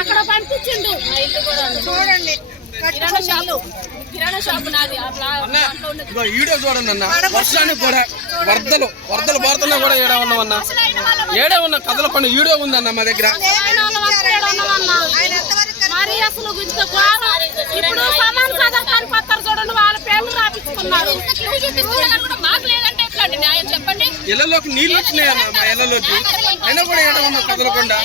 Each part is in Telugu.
అక్కడ పంపించిండు. చూడండి కిరాణా షాప్ నాది. వీడియో చూడండి అన్న. వర్షానికి కూడా వరదలు బారుతున్నా కూడా ఏడా ఉన్నామన్నా, ఏడే ఉన్నా కదలపండి. వీడియో ఉందన్న మా దగ్గర. మరి అసలు ఇప్పుడు సమాన పథకాన్ని పత్తారు చూడండి, వాళ్ళ పేర్లు రాపించుకున్నారు. మాకు లేదంటే ఎట్లాంటి న్యాయం చెప్పండి? ఇళ్లలోకి నీళ్ళు వచ్చినాయన్న, మా ఇళ్లలోకి. అయినా కూడా ఏడా ఉన్నా కదలకుండా.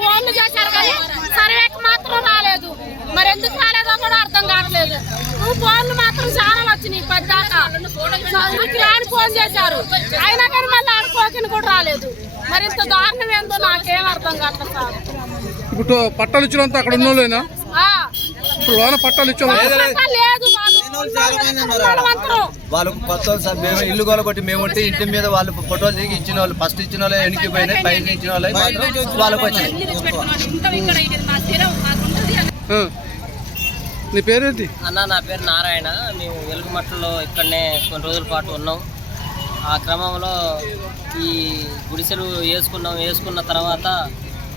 ఫోన్లు చేశారు కానీ సర్వేకి మాత్రం రాలేదు. మరి ఎందుకు రాలేదో కూడా అర్థం కావట్లేదు. ఫోన్లు మాత్రం చాలా వచ్చినాయి. పద్దాకా ఫోన్ చేశారు, అయినా కానీ మళ్ళీ ఆడుకోకని కూడా రాలేదు. మరి ఇంత దారుణం ఏందో నాకేం అర్థం కావట్లేదు సార్. ఇప్పుడు పట్టాలు ఇచ్చినంత అక్కడ ఉన్నోళ్ళేనా? ఇప్పుడు లోన పట్టాలు ఇచ్చే వాళ్ళకు కొత్త మేము ఇల్లు కొలగొట్టి మేము ఉంటే ఇంటి మీద వాళ్ళు ఫోటోలు దిగి ఇచ్చిన వాళ్ళు, ఫస్ట్ ఇచ్చిన వాళ్ళు వెనక్కి పోయినాయి, పైకి ఇచ్చిన వాళ్ళు వాళ్ళకి వచ్చాయి. నీ పేరేంటి అన్న? నా పేరు నారాయణ. మేము వెలుగుమట్టలో ఇక్కడనే కొన్ని రోజుల పాటు ఉన్నాం. ఆ క్రమంలో ఈ గుడిసెలు వేసుకున్న తర్వాత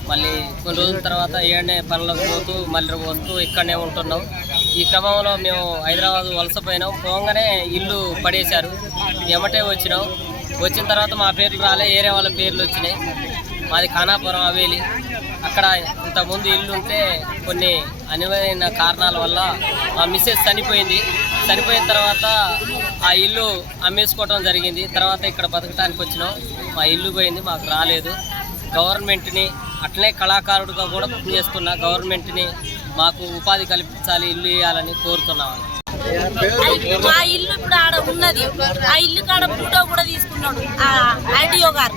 మళ్ళీ కొన్ని రోజుల తర్వాత ఏడనే పనులకు పోతూ మళ్ళీ వస్తూ ఇక్కడనే ఉంటున్నాం. ఈ క్రమంలో మేము హైదరాబాద్ వలసపోయినాం. పోగానే ఇల్లు పడేశారు. ఎమ్మటే వచ్చిన తర్వాత మా పేర్లు రాలే, వేరే వాళ్ళ పేర్లు వచ్చినాయి. మాది ఖానాపురం హవేలి. అక్కడ ఇంతకుముందు ఇల్లు ఉంటే కొన్ని అనివార్యమైన కారణాల వల్ల మా మిస్సెస్ చనిపోయిన తర్వాత ఆ ఇల్లు అమ్మేసుకోవడం జరిగింది. తర్వాత ఇక్కడ బతకడానికి వచ్చినాం. మా ఇల్లు పోయింది, మాకు రాలేదు. గవర్నమెంట్ని అట్లనే కళాకారుడిగా కూడా చేస్తున్నా. గవర్నమెంట్ని మాకు ఉపాధి కల్పించాలి, ఇల్లు ఇవ్వాలని కోరుతున్నామని. మా ఇల్లు ఇప్పుడు ఆడ ఉన్నది. ఆ ఇల్లు కాడ ఫోటో కూడా తీసుకున్నాడు ఐడియో గారు.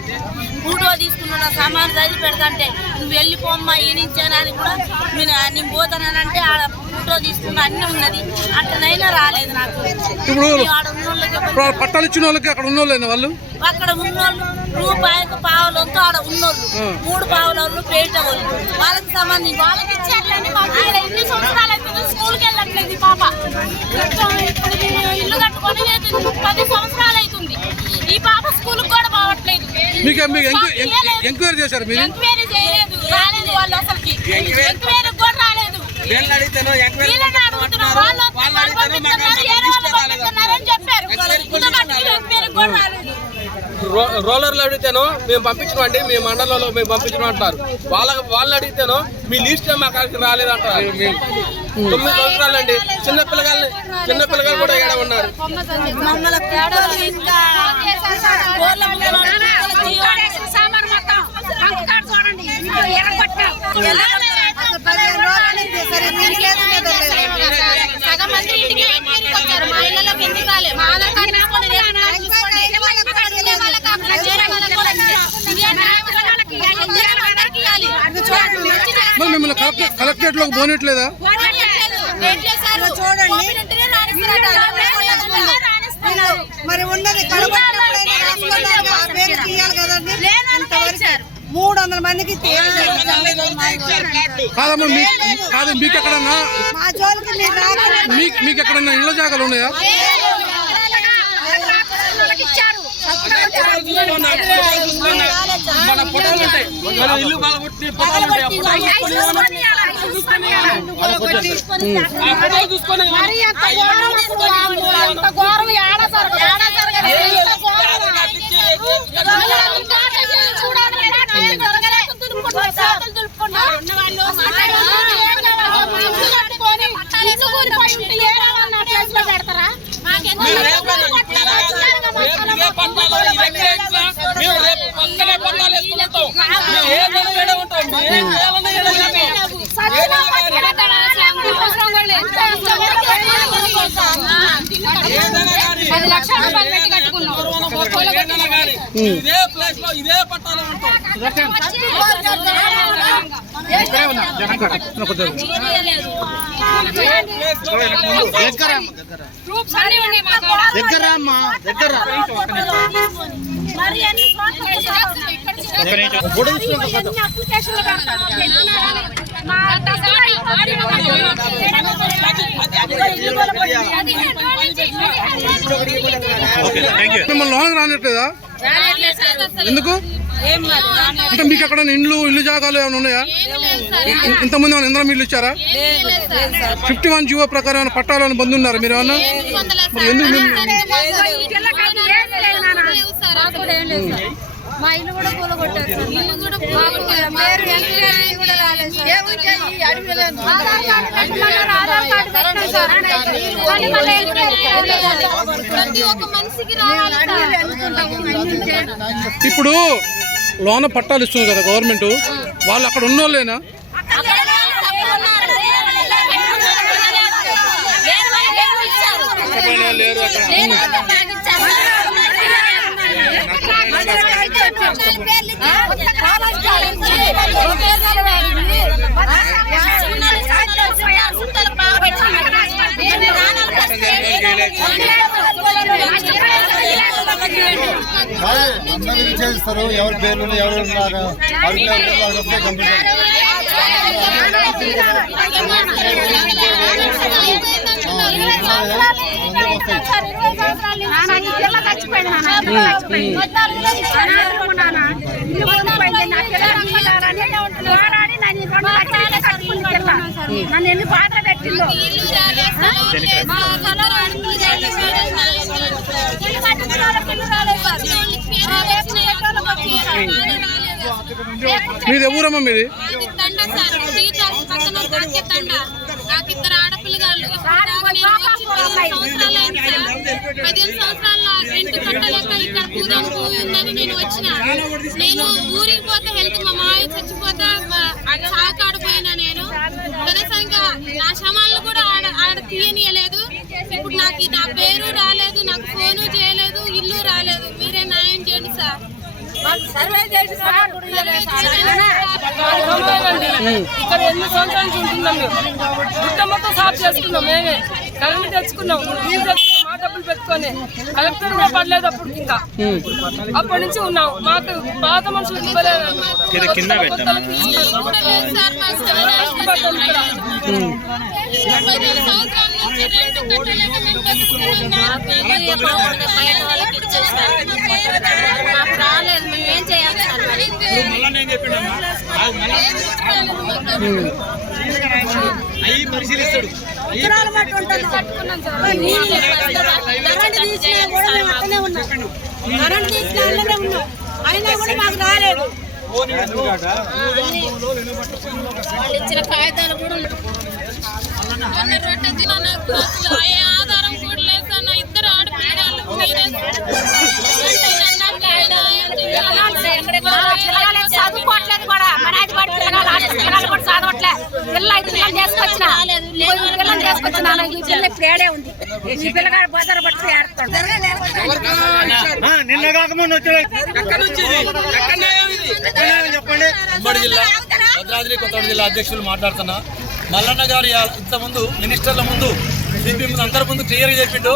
ఫోటో తీసుకున్నాడు, సామాన్ చదివి పెడతాంటే నువ్వు వెళ్ళిపోమ్మా ఈ నుంచేనా అని కూడా నేను పోతానంటే ఆడ ఫోటో తీసుకున్నా, అన్నీ ఉన్నది. అట్లనైనా రాలేదు నాకు. పట్టాలు ఇచ్చిన వాళ్ళకి అక్కడ ఉన్నోళ్ళేనా? వాళ్ళు అక్కడ ఉన్నోళ్ళు రూపాయికి పావులంతో ఆడ ఉన్నోళ్ళు, 3 పావులు పేట వాళ్ళు, వాళ్ళకి సంబంధించి వాళ్ళకి ఇచ్చారులేండి. ఎన్ని సంవత్సరాలు అయితే స్కూల్కి వెళ్ళట్లేదు పాప. ఇప్పుడు ఇల్లు కట్టుకొని 10 సంవత్సరాలు అవుతుంది. ఈ పాప స్కూల్కి కూడా పోవట్లేదు. ఎంక్వైరీ చేశారు మీరు? ఎంక్వైరీ చేయలేదు, రాలేదు వాళ్ళు. అసలుకి ఎంక్వైరీ కూడా రాలేదు. వీళ్ళని అడుగుతున్నారు, వాళ్ళు పంపిస్తున్నారు, ఏరే వాళ్ళు పంపిస్తున్నారని చెప్పారు. ఎంక్వైరీ కూడా రాలేదు. రోలర్లు అడిగితేనో మేము పంపించమండి, మీ మండలంలో మేము పంపించడం అంటారు. వాళ్ళని అడిగితేనో మీ లిస్ట్ మా కాడికి రాలేదంటారు. 9 సంవత్సరాలు అండి. చిన్నపిల్లగాళ్ళు కూడా ఏడ ఉన్నారు. సగం మంది ఇంటికి వచ్చారు, మా ఇళ్ళలోకి ఎందుకు రాలేదు? మా ఆధార్ కార్డు మిమ్మల్ని కలెక్టరేట్ లోకి పోనట్లేదా? చూడండి మరి ఉన్నది 300 మందికి కాదు. మీకు ఎక్కడన్నా మీకు ఎక్కడన్నా ఇళ్ళ జాగాలు ఉన్నాయా? మన ఫోటోలు ఉంటాయి, ఇల్లు బాగుంటే ఫోటోలు ఉంటాయి. చూసుకొని పెడతారా? ఇదే ప్లేస్ లో ఇదే పట్టాలు ఉంటాం. దగ్గర మిమ్మల్ని లోన్ రానట్లేదా? ఎందుకు అంటే మీకు అక్కడ ఇల్లు జాగాలు ఏమైనా ఉన్నాయా? ఇంతమంది ఏమైనా ఇంద్రం ఇల్లు ఇచ్చారా? 51 జీవో ప్రకారం ఏమైనా పట్టాలని బంధు ఉన్నారు మీరు ఏమన్నా? మరి ఎందుకు మా ఇల్లు కూడా కూలగొట్టారు సార్. ఇల్లు కూడా ప్రతి ఒక్క మనిషికి ఇప్పుడు లోన పట్టాలు ఇస్తుంది కదా గవర్నమెంట్, వాళ్ళు అక్కడ ఉన్నోళ్ళేనా? అందరికీ చేస్తారు. ఎవరి పేర్లు ఎవరు ఉన్నారు నన్ను ఎన్ని పాటలు పెట్టిందో. మీది ఎవరమ్మా? మీది నాకు ఇద్దరు ఆడపిల్లగాళ్ళు. 15 సంవత్సరాల రెంట్ కట్టలేక ఇక్కడ కూదానికి ఉందని నేను వచ్చిన. నేను ఊరికి పోతే హెల్త్ మా మాయ చచ్చిపోతే చాకాడిపోయినా. నేను కనీసంగా నా శమాలను కూడా ఆడ తీయనియలేదు. ఇప్పుడు నాకు నా పేరు రాలేదు, నాకు ఫోను చేయలేదు, ఇల్లు రాలేదు. మీరే న్యాయం చేయండి సార్. ఇక్కడ 8 సంవత్సరాల నుంచి ఉంటున్నాం. మేము గుట్ట మొత్తం సాఫ్ చేసుకున్నాం. మేమే కరెంట్ తెచ్చుకున్నాం, నీళ్ళు తెచ్చుకున్నాం, మా డబ్బులు పెట్టుకొని. కలెక్టర్ కూడా పడలేదు అప్పుడు. ఇంకా అప్పటి నుంచి ఉన్నాం. మాకు పాత మనుషులకు ఇవ్వలేదు. రాలేదు, మేమేం చేయాలి సార్? మరి అయినా కూడా మాకు రాలేదు. వాళ్ళు ఇచ్చిన కాగితాలు కూడా ఆధారం కూడా లేదు సార్. నా ఇద్దరు ఆడపిల్లలు చదువుకోవట్లేదు కూడా. మన ఐదు పడి పిల్లలు కూడా చదవట్లేదు. పిల్ల 5 పిల్లలు చేసుకొచ్చిన పిల్లలు చేసుకొచ్చిన ఈ పిల్ల ఇప్పుడు ఏడే ఉంది. ఈ పిల్లగాడు బజారు పట్టుకు ఏడుతాడు. నిన్న కాకముందు చెప్పండి. ఉమ్మడి జిల్లా భద్రాద్రి కొత్తగూడెం జిల్లా అధ్యక్షులు మాట్లాడుతున్నా. మల్లన్న గారు ఇంతకుముందు మినిస్టర్ల ముందు సిపి ముందు అందరి ముందు క్లియర్గా చెప్పిండు,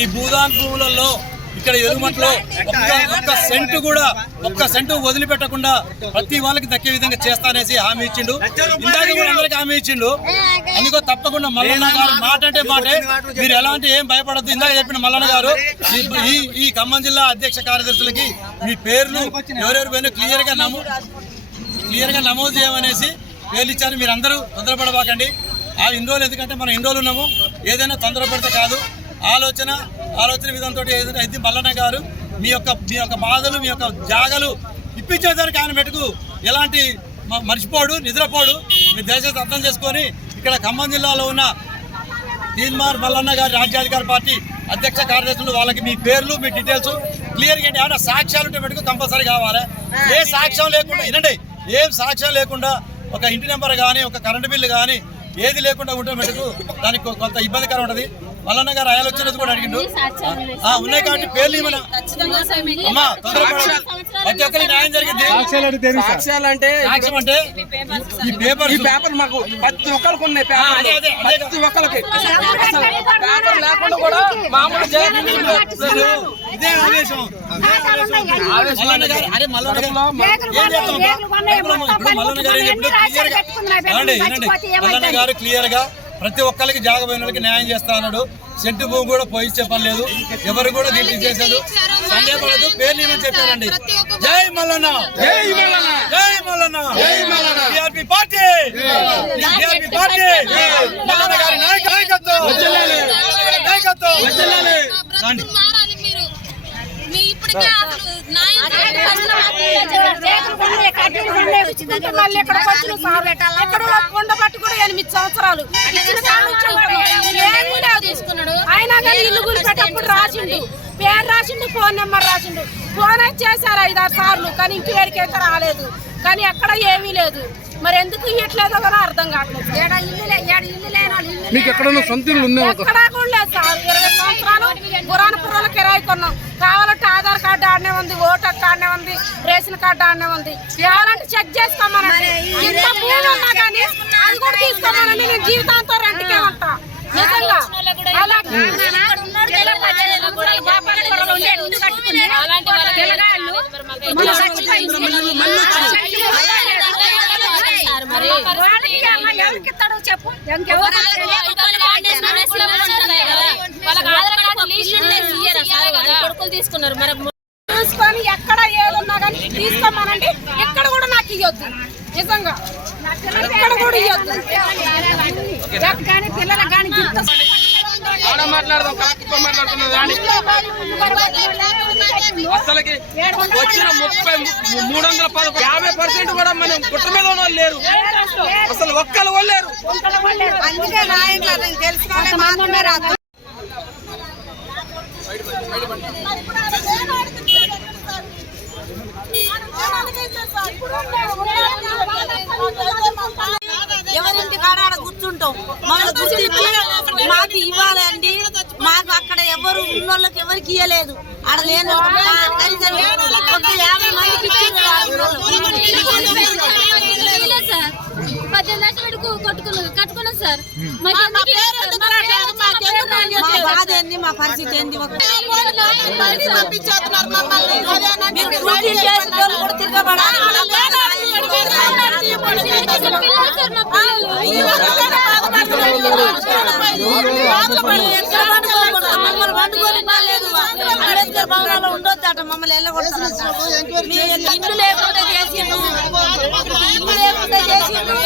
ఈ భూదాన్ భూములలో ఇక్కడ ఎరుమట్లో ఒక్క సెంటు వదిలిపెట్టకుండా ప్రతి వాళ్ళకి దక్కే విధంగా చేస్తానేసి హామీ ఇచ్చిండు. ఇందాక కూడా అందరికి హామీ ఇచ్చిండు. అందుకో తప్పకుండా మల్లన్న గారు మాట అంటే మాటే. మీరు ఎలాంటి ఏం భయపడద్దు. ఇందాక చెప్పిన మల్లన్న గారు ఈ ఖమ్మం జిల్లా అధ్యక్ష కార్యదర్శులకి మీ పేర్లు ఎవరెవరి పైన క్లియర్గా నమోదు చేయమనేసి పేర్లు ఇచ్చారు. మీరు అందరూ తొందరపడబాకండి. ఇన్ని రోజులు ఎందుకంటే మనం ఇన్ని రోజులు ఉన్నాము. ఏదైనా తొందరపడితే కాదు. ఆలోచన విధానంతో ఏదైనా అయితే మల్లన్న గారు మీ యొక్క బాధలు, మీ యొక్క జాగలు ఇప్పించేసరికి ఆయన మెటుకు ఎలాంటి మర్చిపోడు, నిద్రపోడు. మీరు దయచేసి అర్థం చేసుకొని ఇక్కడ ఖమ్మం జిల్లాలో ఉన్న తీన్మార్ మల్లన్న గారి రాజ్యాధికార పార్టీ అధ్యక్ష కార్యదర్శులు వాళ్ళకి మీ పేర్లు, మీ డీటెయిల్స్ క్లియర్గా ఏమైనా సాక్ష్యాలు ఉంటే మెటుకు కంపల్సరీ కావాలి. ఏ సాక్ష్యం లేకుండా వినండి, ఏం సాక్ష్యం లేకుండా ఒక ఇంటి నెంబర్ కానీ ఒక కరెంటు బిల్లు కానీ ఏది లేకుండా ఉంటే మెటుకు దానికి కొంత ఇబ్బందికరం ఉంటుంది. మల్లన్న గారు ఆలోచనది కూడా అడిగిండు. ఉన్నాయి కాబట్టి పేర్లు ఇవ్వమని అమ్మా తొందరపడ ప్రతి ఒక్కరికి న్యాయం జరిగింది. సాక్ష్యాలు అంటే సాక్ష్యం అంటే ఈ పేపర్ మాకు ప్రతి ఒక్కరికి ఉన్నాయి. ప్రతి ఒక్కరికి పేపర్ లేకుండా కూడా మామూలు ఇదే ఆవేశం. మల్లన్న గారు అరే మల్లన్న గారు ఏం చేస్తాం? ఇప్పుడు మల్లన్న గారు ఏం చెప్పారు క్లియర్ గా వినండి. మల్లన్న గారు క్లియర్ గా ప్రతి ఒక్కరికి జాగపోయిన వాళ్ళకి న్యాయం చేస్తా అన్నాడు. సెంటు భూమి కూడా పోయి చెప్పలేదు. ఎవరు కూడా దీన్ని చేశారు. సందేహపడదు. పేర్లు ఏమని చెప్పారండి. జై మల్లన్న, జై మల్లన్న, జై మల్లన్న, జై Mallanna. TRP party, TRP party, Mallanna గారి నాయకత్వం, నాయకత్వం. మళ్ళీ ఎక్కడికి వచ్చిన సార్ ఎక్కడ కొండబట్టి కూడా 8 సంవత్సరాలు తీసుకున్నాడు. అయినా కానీ ఇల్లు గురిపెట్టప్పుడు రాసిండు, పేరు రాసిండు, ఫోన్ నెంబర్ రాసిండు. ఫోన్ చేశారు 5-6 సార్లు, కానీ ఇంటికి రాలేదు. కానీ ఎక్కడ ఏమీ లేదు. మరి ఎందుకు ఇట్లేదో కానీ అర్థం కావట్లేదు. మీకు ఎక్కడన్నా సొంత ఇల్లు ఉందా? ఎక్కడా కూడా లేదు సార్. 20 సంవత్సరాలు పురాణపురంలో కిరాయి కొన్నాం. కావాలంటే ఆధార్ కార్డు ఆడనే ఉంది, ఓటర్ ఆడనే ఉంది, రేషన్ కార్డు ఆడనే ఉంది. కావాలంటే చెక్ చేసుకోమనండి. ఇంత భూమి ఉన్నా కానీ అది కూడా తీసుకోమనండి. నేను జీవితాంతం రెంట్కే ఉంటా. నిజంగా చెప్పు తీసుకున్నారు. మరి చూసుకొని ఎక్కడ ఏదున్నా కానీ తీసుకోమనండి. ఎక్కడ కూడా నాకు ఇవ్వద్దు. నిజంగా ఎక్కడ కూడా ఇవ్వద్దు. కానీ పిల్లలకు కానీ మాట్లాడదాం. అసలుకి వచ్చిన 50% కూడా మనం కుట్ర మీద ఉన్న వాళ్ళు లేరు. అసలు ఒక్కరు వాళ్ళు లేరు. అందుకే నాయకులు తెలుసుకోవాలి. మాత్రమే రాదు. ఎవరింటి కాడ కూర్చుంటాం. మాకు ఇవ్వాలండి. మాకు అక్కడ ఎవరు ఉన్నోళ్ళకి ఎవరికి ఇవ్వలేదు. ఆడ లేని 50 మందికి కట్టుకున్నాం సార్. బాధేంది, మా పరిస్థితి ఏంది? అంబేద్కర్ భవనాల్లో ఉండొద్దట. మమ్మల్ని వెళ్ళగొడతారు. ఇల్లు లేకుండా చేసిండు, ఇల్లు లేకుండా చేసిండు.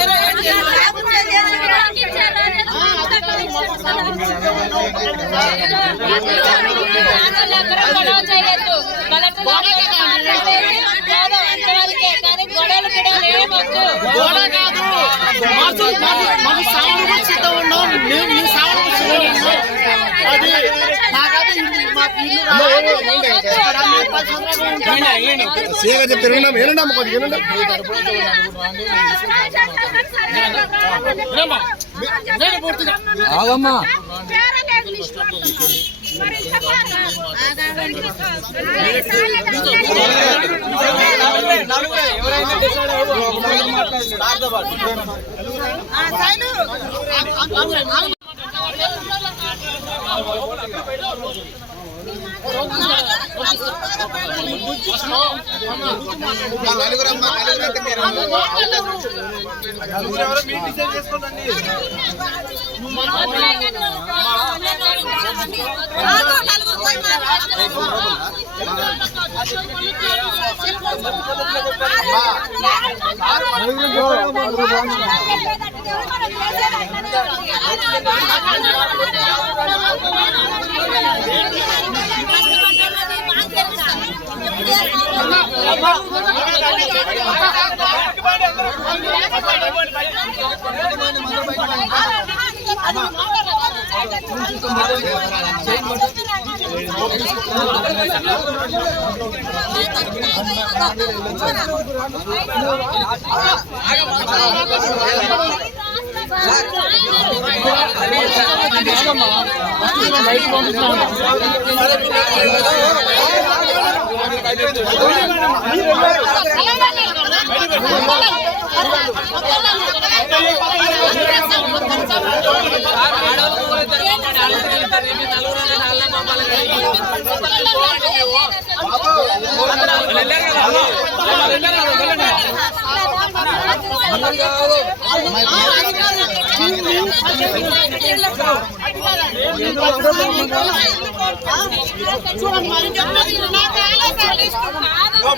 ఆగమ్మా.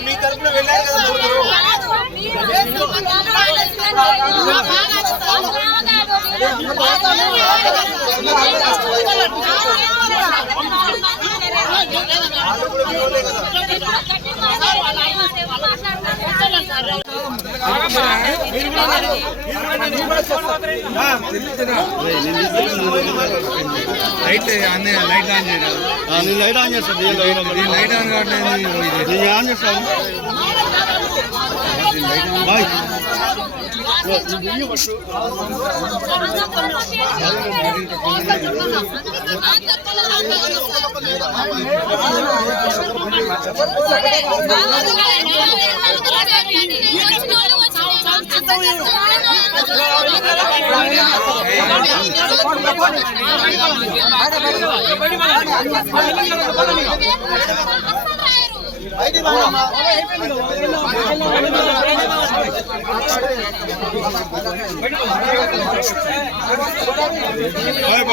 మీ తరపున వెళ్ళారు లైట్ అన్నీ లైట్ ఆన్ చేయడం లైట్ ఆన్ చేస్తాను లైట్ ఆన్ కావట్లేదు ఆన్ చేస్తాను బాయ్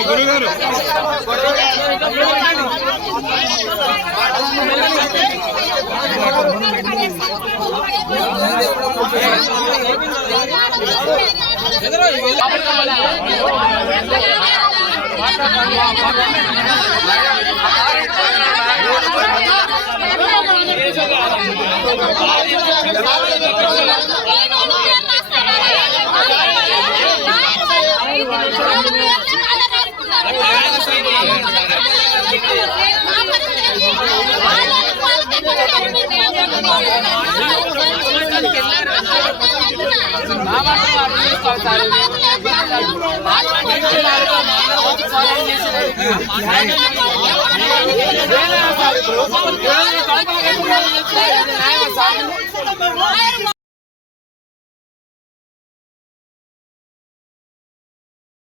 గురుగారు సార్